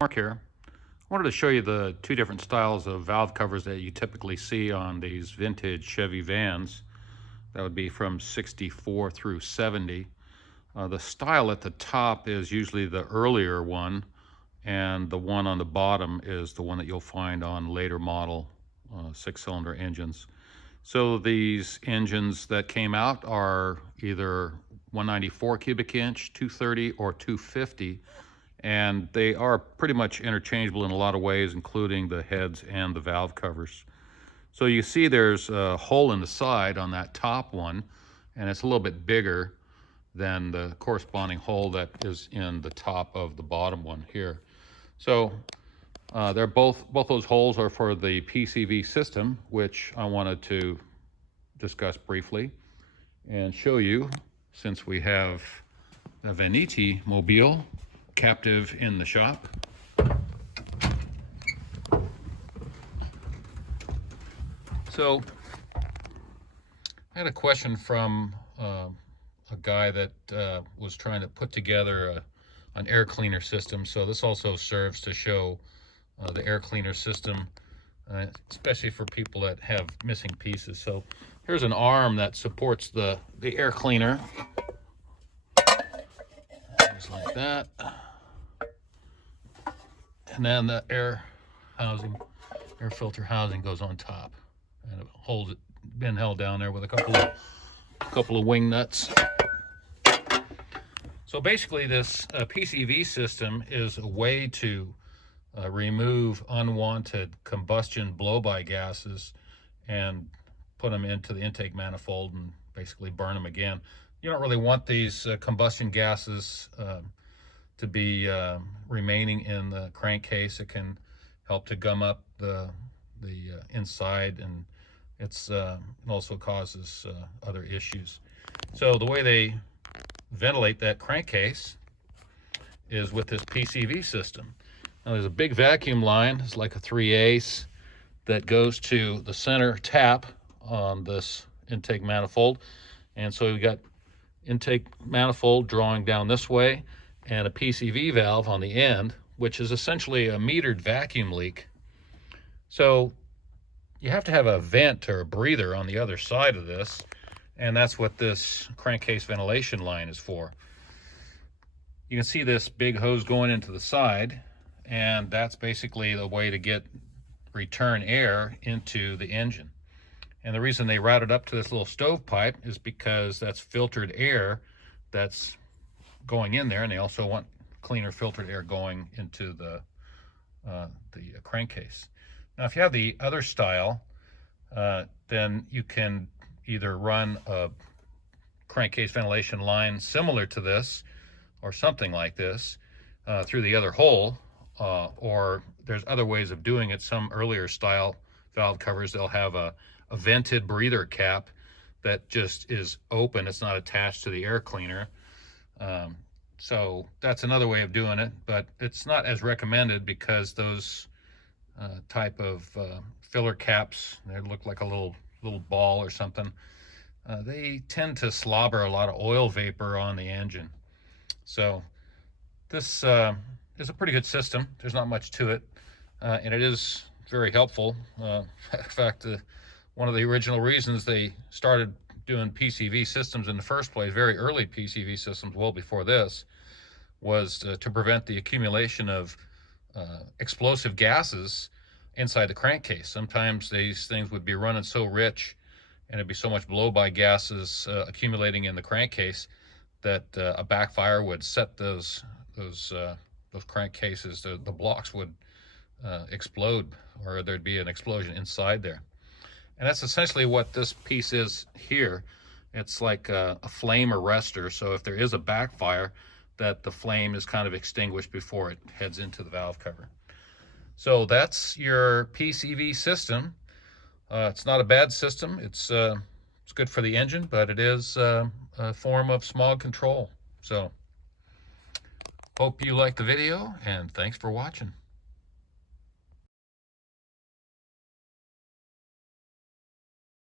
Mark here. I wanted to show you the two different styles of valve covers that you typically see on these vintage Chevy vans. That would be from 64 through 70. The style at the top is usually the earlier one, and the one on the bottom is the one that you'll find on later model six-cylinder engines. So these engines that came out are either 194 cubic inch, 230, or 250. And they are pretty much interchangeable in a lot of ways, including the heads and the valve covers. So you see there's a hole in the side on that top one, and it's a little bit bigger than the corresponding hole that is in the top of the bottom one here. So they're both those holes are for the PCV system, which I wanted to discuss briefly and show you, since we have the Veneti mobile captive in the shop. So I had a question from a guy that was trying to put together an air cleaner system. So this also serves to show the air cleaner system, especially for people that have missing pieces. So here's an arm that supports the air cleaner, just like that. And then the air filter housing goes on top, and it holds it, been held down there with a couple of wing nuts. So basically, this PCV system is a way to remove unwanted combustion blow-by gases and put them into the intake manifold and basically burn them again. You don't really want these combustion gases to be remaining in the crankcase. It can help to gum up the inside, and it also causes other issues. So the way they ventilate that crankcase is with this PCV system. Now there's a big vacuum line, it's like a 3/8, that goes to the center tap on this intake manifold. And so we've got intake manifold drawing down this way, and a PCV valve on the end, which is essentially a metered vacuum leak. So you have to have a vent or a breather on the other side of this, and that's what this crankcase ventilation line is for. You can see this big hose going into the side, and that's basically the way to get return air into the engine. And the reason they route it up to this little stovepipe is because that's filtered air that's going in there, and they also want cleaner filtered air going into the crankcase. Now, if you have the other style, then you can either run a crankcase ventilation line similar to this or something like this through the other hole, or there's other ways of doing it. Some earlier style valve covers, they'll have a vented breather cap that just is open. It's not attached to the air cleaner. So that's another way of doing it, but it's not as recommended because those type of filler caps, they look like a little ball or something. They tend to slobber a lot of oil vapor on the engine. So this is a pretty good system. There's not much to it, and it is very helpful. In fact, one of the original reasons they started doing PCV systems in the first place, very early PCV systems, well before this, was to prevent the accumulation of explosive gases inside the crankcase. Sometimes these things would be running so rich, and it'd be so much blow-by gases accumulating in the crankcase that a backfire would set those crankcases, the blocks would explode, or there'd be an explosion inside there. And that's essentially what this piece is here. It's like a flame arrestor, so if there is a backfire, that the flame is kind of extinguished before it heads into the valve cover. So that's your PCV system. It's not a bad system. It's good for the engine, but it is a form of smog control. So hope you liked the video, and thanks for watching.